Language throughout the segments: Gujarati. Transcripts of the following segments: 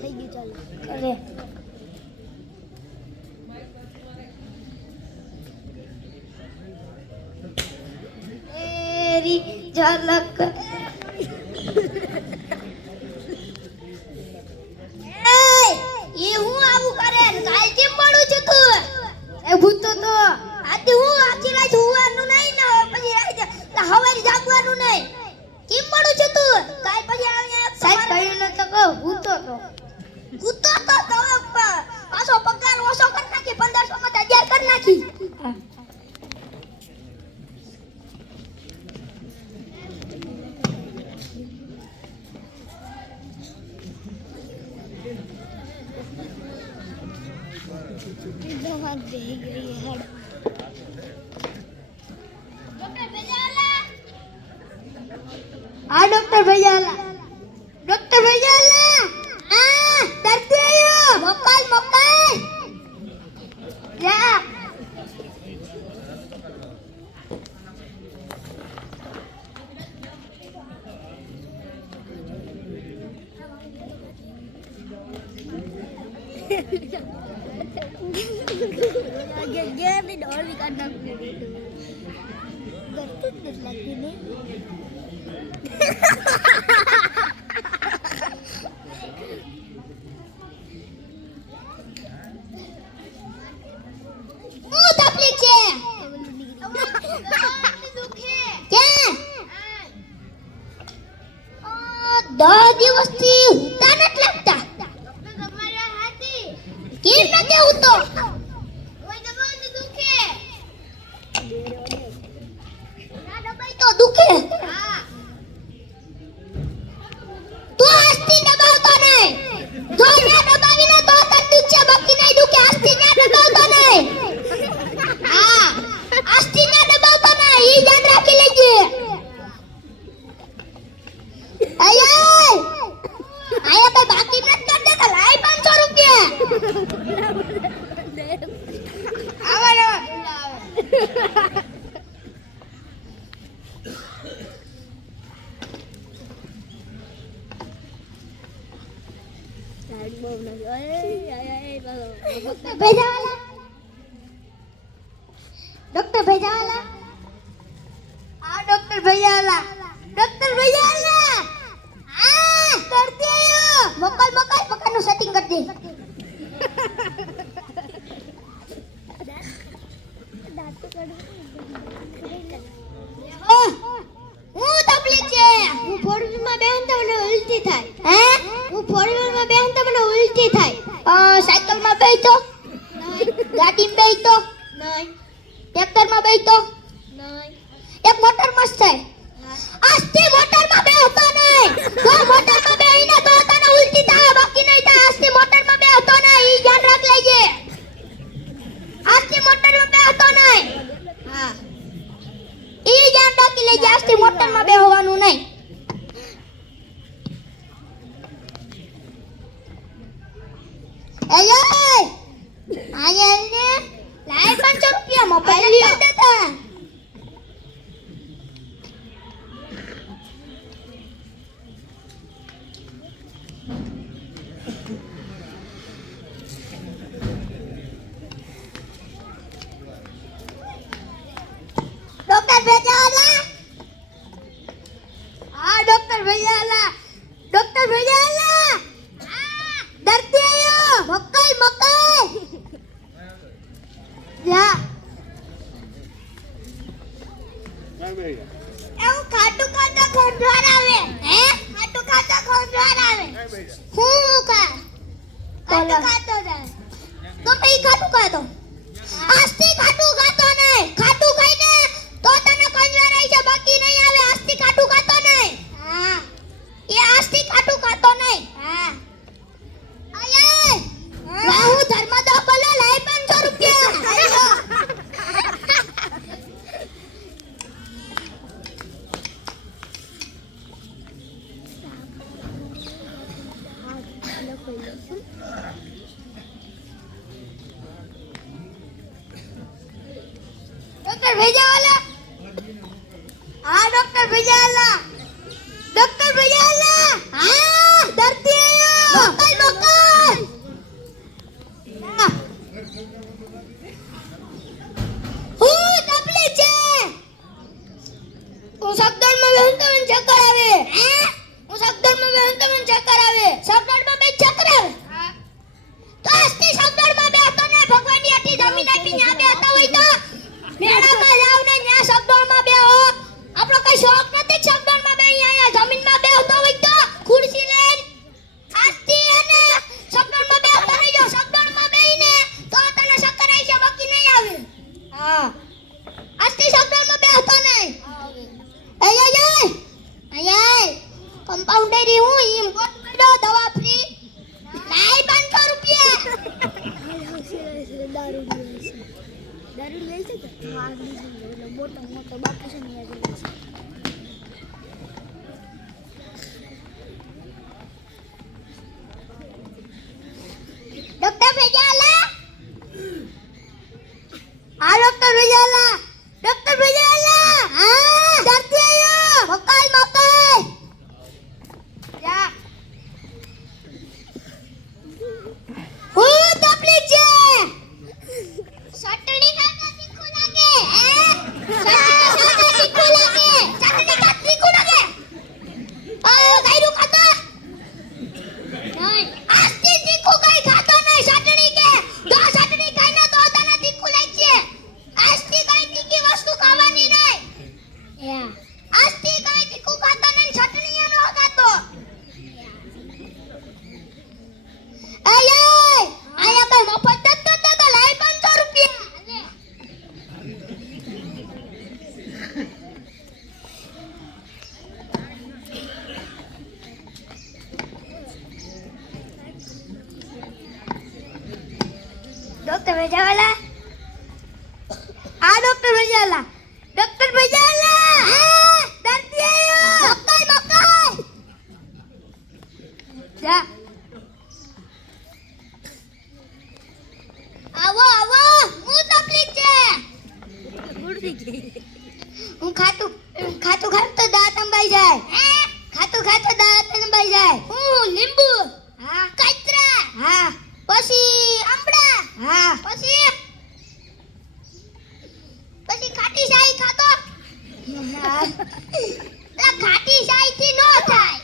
થઈ ગયું ચાલો અરે એરી ઝલક એ હું આવું કરે કાલ કેમ મળું છું તું એ ભૂતો તો આતે હું આખી રાત હુવાનું નહીં ને પછી હવારે જાગવાનું નહીં કેમ મળું છું તું કાલ પછી આવે સાહેબ કહીને તો કહો ભૂતો તો પાછો પગાર ઓછો કરી નાખી 1500 માં 1000 કરી નાખી डॉक्टर भैया हाँ डरते आयो मोकल या Gaya ni dol di kandang bertut lagi nih તકલીફ છે ક્યાં 10 દિવસથી ઉતા નથી લાગતા તમારા હાથી કેમ નથી ઉતો दुखे तू आस्ती दबावतो नहीं जो ना दबावी ना तो तन दुखे बाकी नहीं दुखे आस्ती ना दबावतो नहीं हां आस्ती ना दबावतो नहीं ये ध्यान રાખી લેજે આય આયા ભાઈ બાકી નત કર દે તો લાઈ 500 રૂપિયા આવા डॉक्टर भेजावाला आ डॉक्टर भेजावाला हाँ करते आयो मोकल पकड़ नो सेटिंग कर दे હું તકલીફ છે હું ફોર વ્હીલ માં બેહું તો મને ઉલટી થાય હે હું ફોર વ્હીલ માં બેહું તો મને ઉલટી થાય સાયકલ માં બેહતો નહીં ગાડી માં બેહતો નહીં ટ્રેક્ટર માં બેહતો નહીં એક મોટર મસ્ત થાય આસ્તે મોટર માં બેહતો નહીં જો મોટર માં બેહીને તો તને ઉલટી થાય બાકી નહીં થાય આસ્તે મોટર માં બેહતો નહીં ઈ ધ્યાન રાખ લેજે આસ્તે મોટર માં બેહતો નહીં હા ઈ ધ્યાન રાખી લેજે આસ્તે મોટર માં બેહવાનું નહીં એય આયલ ને લાઈ 500 રૂપિયા મોબાઈલ લઈ દેતા डॉक्टर भेजाला हाँ डॉक्टर भेजाला हाँ डरते आयो मक्कल जा એવું ખાટું ખાતા ખોંડવાર આવે હે ખાટું ખાતા ખોંડવાર આવે હું કા ખાટું ખાતો જાય તો ભાઈ ખાટું ખાતો આસ્તી ખાટું ખાતો નહીં ખાટું ખાઈને તો તને ખોંડવાર આવી છે બાકી નહીં આવે આસ્તી ખાટું ખાતો નહીં હા એ આસ્તી ખાટું ખાતો નહીં હા આય હું ધર્મદા બોલા લાઈ 500 રૂપિયા डॉक्टर भेजावाला हाँ डॉक्टर भेजावाला हाँ डरती आयो ડોક્ટર ભેજાલા આ ડોક્ટર ભેજાલા ડોક્ટર ભેજાલા હા દર્દી આયો મકાઈ મકાઈ જા હું તકલીફ છે ચટણી ખાતા તીખું લાગે હે ચટણી ખાતા તીખું લાગે ચટણી ખાતા તીખું લાગે ગાયરું ખાતા નહીં આસ્તી તીખું કઈ ખાતો નહીં ચટણી કે જો ચટણી ખાઈને તો તને તીખું લાગશે આસ્તી કઈ તીખી વસ્તુ ખાવાની નહીં આસ્તી કઈ તીખું ખાતો નહીં ચટણી એનો ખાતો આયા આયા કઈ મફત દત્ત તો લાઈ 500 રૂપિયા ડોક્ટર ભેજાવાલા આ ડોક્ટર ભેજાવાલા ડોક્ટર ભેજાવાલા હા દર્દી આયો મકાઈ મકાઈ જા આવો આવો હું તકલીફ છે હું ખાતું ખાતું તો દાંત અંબાઈ જાય ખાતું દાંત અંબાઈ જાય હું લીંબુ હા કચરા હા પછી આંબળા હા પછી ખાટી શાહી ખાતો ખાટી શાહી થી નો થાય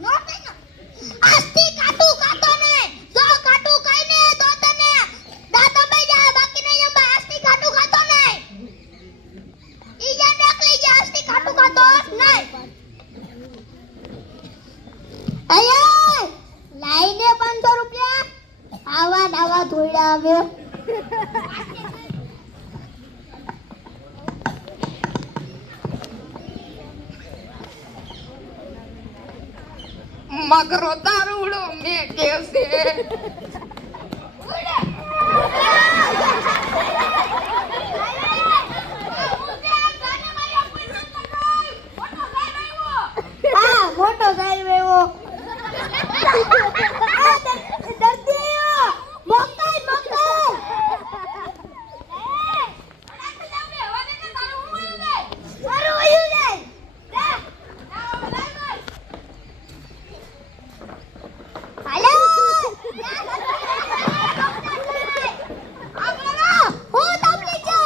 નો થાય આસ્તી ખાતું ખાતો ને જો ખાતું ખાઈને તો તને દાંત અંબાઈ જાય બાકી નહીં અંબાઈ આસ્તી ખાતું ખાતો નહીં ઈ જે નકલી જે આસ્તી ખાતું ખાતો નહીં આયા લાઈને 500 રૂપિયા આવા નવા ધોઈડા આવે મગરો દારૂડો મે કેસે હા મોટો સાહેબ એવો દર્દી મકાઈ મકાઈ તારું વયું જાય હાલો હું તકલીફ છે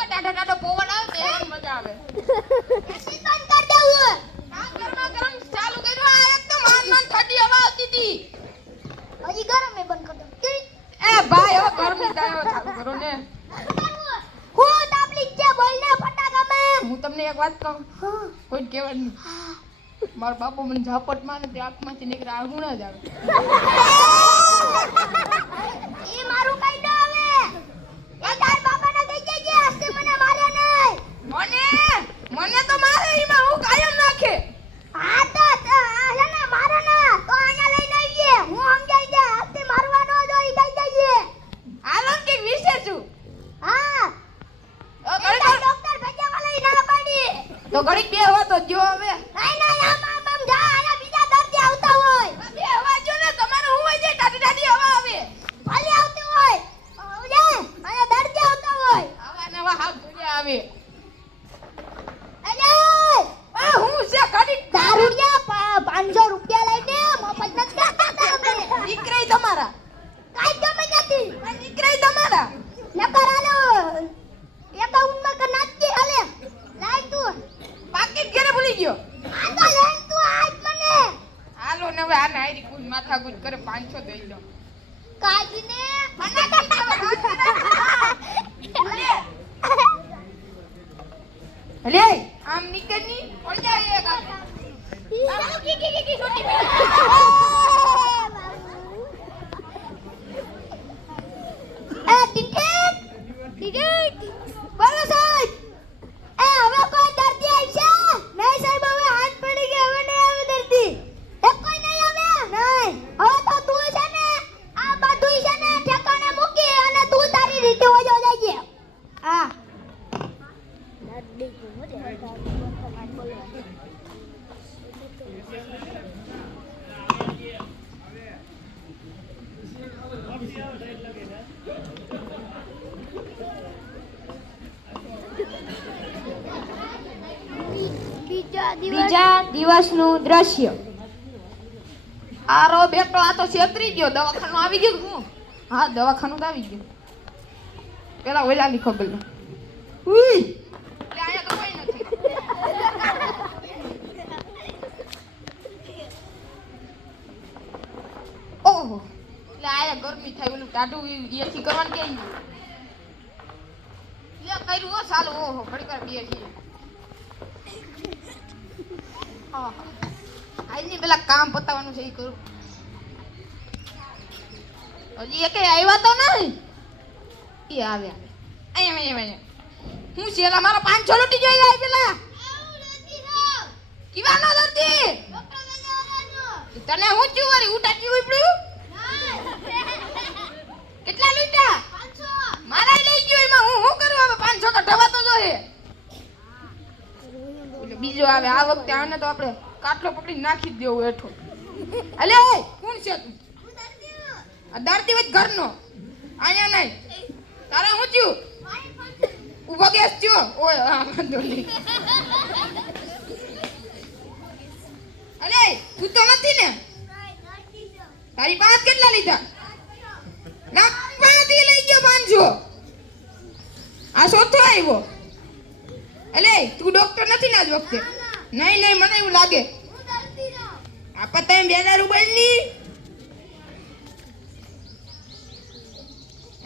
ટાટા ટાટા પવન આવે ને એમ મજા આવે એસી બંધ કર દેવું આ ગરમા ગરમ ચાલુ કર્યું આ એકદમ આનંદ ઠંડી હવા આવતી હતી હજી ગરમ એ બંધ કર દઉં એ ભાઈ હવે ગરમી દાયો ચાલુ કરો ને હું તકલીફ છે બોલને ફટાકામાં હું તમને એક વાત કહું કોઈ કહેવાનું મારા બાપુ મને ઝાપટ મારે તે આંખમાંથી નીકળે આવું ના જ આવે ઈ મારું કઈ ન આવે એ તાર બાપાને કહી દેજે આસ્તે મને માર્યા નહીં મને તો મારે ઈમાં હું કાયમ નાખે હા તો છે ને મારે ના તો અહીંયા લઈને આવીએ હું સમજાઈ જાય આસ્તે મારવા ન દો ઈ કહી દેજે હાલો કે વિશે છું હા ડોક્ટર ભેજાવાલા ના પાડી તો ઘડીક બે હવા તો જો હવે નહીં આમ જા આયા બીજા દર્દી આવતા હોય બે હવા જો ને તમારે હું હોય છે ટાટી ટાટી હવા આવે ભલે આવતી હોય ઓલે આયા દર્દી આવતા હોય આવા નવા હાથ ધોયા આવે અલે આ હું છે ઘડીક દારૂડિયા 500 રૂપિયા લઈને મફત નથી ખાતા તમે નીકળે તમારા કાઈ ગમે નથી નીકળે તમારા નકર હાલો એકાઉન્ટમાં કર નાખી હાલે લાઈ તું પાકીટ ઘરે ભૂલી ગયો આ તો લઈને તું આજ મને હાલો ને હવે આને આરી કુલ માથા કુલ કરે 500 દઈ દો કાજીને અલે આમ નીકળ ની ઓળ જાય એક આ ટિકિટ બોલો સાહેબ હવે કોઈ દર્દી આવશે નહીં સાહેબ હવે હાથ પડી ગયા હવે નહીં આવે દર્દી કોઈ નહીં આવે નહીં હવે તો તું છે ને આ બધું છે ને ઠેકાણે મૂકી અને તું તારી બીજા દિવસનું દ્રશ્ય. આરો બેટો આ તો છેતરી ગયો. દવાખાનું આવી ગયું કે હું? હા, દવાખાનું તો આવી ગયું. પેલા ઓલાની ખબર લો. ઉઈ એટલે આયા તો કોઈ નથી. ઓહો, એટલે આયા ગરમી થાય ઓલું ટાઢું એથી કરવાનું કે લે કર્યું હો સાલું. ઓહો, ઘડી વાર બે છીએ. હા આજની પેલા કામ પતાવવાનું છે એ કરું. હજી એકે આવ્યા તો નહીં. એ આવ્યા અહીંયા હું છેલા મારો 500 લૂટી જોઈ જાય પેલા કીવાનો દર્દી તને હું છું વારી ઉટાટી ઉપડ્યું કેટલા લૂટ્યા 500 મારા લઈ ગયો એમાં હું કરું હવે 500 કઢાવા તો જોઈએ. એટલે બીજો આવે આ વખતે આને તો આપણે કાટલો પકડી નાખી જ દેવો હેઠો. અલે કોણ છે તું? આ દર્દી વચ ઘરનો આયા નહીં તારે હું થયું ઉભો ગેસ થયો. ઓય હા વાંધો નહીં. અલે તું તો નથી ને તારી પાસે કેટલા લીધા? ના પાથી લઈ ગયો 500. આ સોથો આવ્યો. અલે તું ડોક્ટર નથી ને આજ વખતે? નહીં નહીં મને એવું લાગે. આપા તમે બેના રૂબલની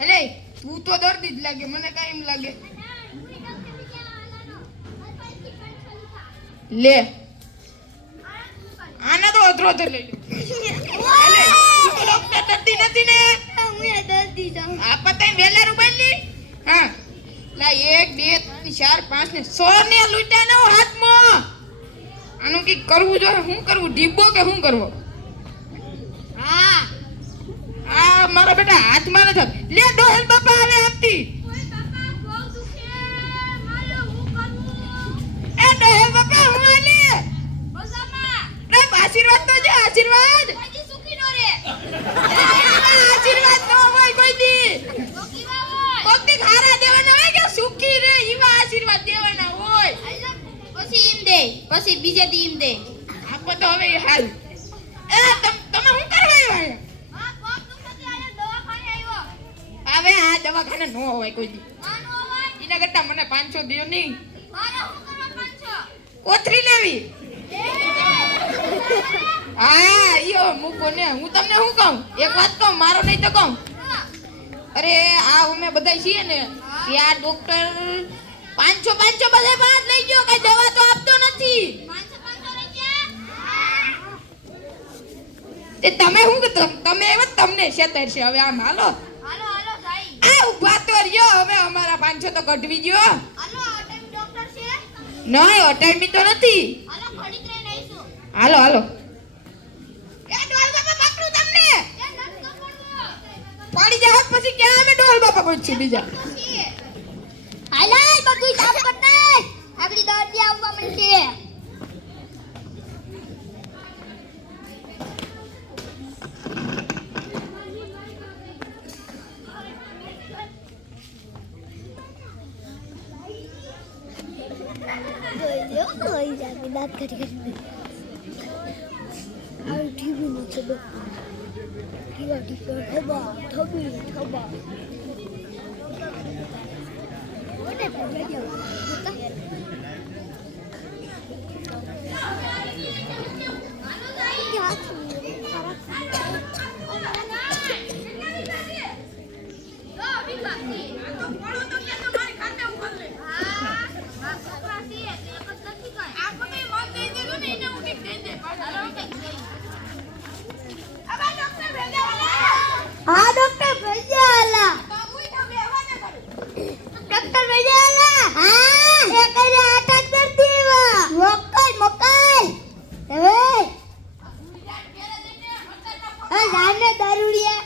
અલે તું તો દર્દી જ લાગે મને કાઈ એમ લાગે. લે આના તો અધરો લઈ લે. અલે તું તો ડોક્ટર દર્દી નથી ને? હું દર્દી છું. આપા તમે બેના રૂબલની હા લા 1 2 3 4 5 ને 100 ને લૂટ્યા નો હાથમાં. આનું કી કરવું જોઈએ. શું કરવું? ડીબો કે શું કરવો? હા આ મારા બેટા હાથમાં ન થાય. લે ડોહલ બાપા આવે આપતી. ઓય બાપા બહુ દુખે મારે હું કરું? એ ડોહલ બાપા હું આલે બજામાં રે આશીર્વાદ તો જે આશીર્વાદ કોઈ સુખી નો રે. આશીર્વાદ નો હોય કોઈ દી સુખીવા હોય કોકની ખારા દેવાના હોય કે સુખી રે ઈવા આશીર્વાદ દેવાના હોય. પછી એમ દે પછી બીજે દી એમ દે. આપો તો હવે હાલ. એ તમે શું કરવા આવ્યા? હવે આ દવાખાને નો હોય કોઈ દી. એના કરતા મને 500 દિયો નહીં. કોથરી લેવી. હા ઈયો મૂકો ને. હું તમને શું કહું એક વાત કહું મારો નહીં તો કહું. અરે આ અમે બધા છીએ ને ત્યાં ડોક્ટર 500 બધે પાંચ લઈ ગયો. કઈ દવા તો આપતો નથી. તે તમે શું તમે એમ તમને છેતર છે. હવે આમ હાલો આ ઉભા તો રહ્યો. હવે અમારા 500 તો કઢવી ગયો. નહીં અટાઈમી તો નથી. હાલો હાલો એ ડોલ બાપા પકડું તમને પડી જાવ પછી ક્યાં અમે ડોલ બાપા પહોંચી બીજા. હાલાય બધું સાફ કર નાખ. આગળી દર્દી આવવા માંડશે. કોઈ જાવી દાંત કરી આ ટીવી નું છે બો કેવા ટીકા થબા ઓને પકડી ગયો હા ડોક્ટર ભૈયાલા ડોક્ટર ભૈયાલા હા એ કરે આટા કર દેવા મોકલ હવે આ જાને દારૂડિયા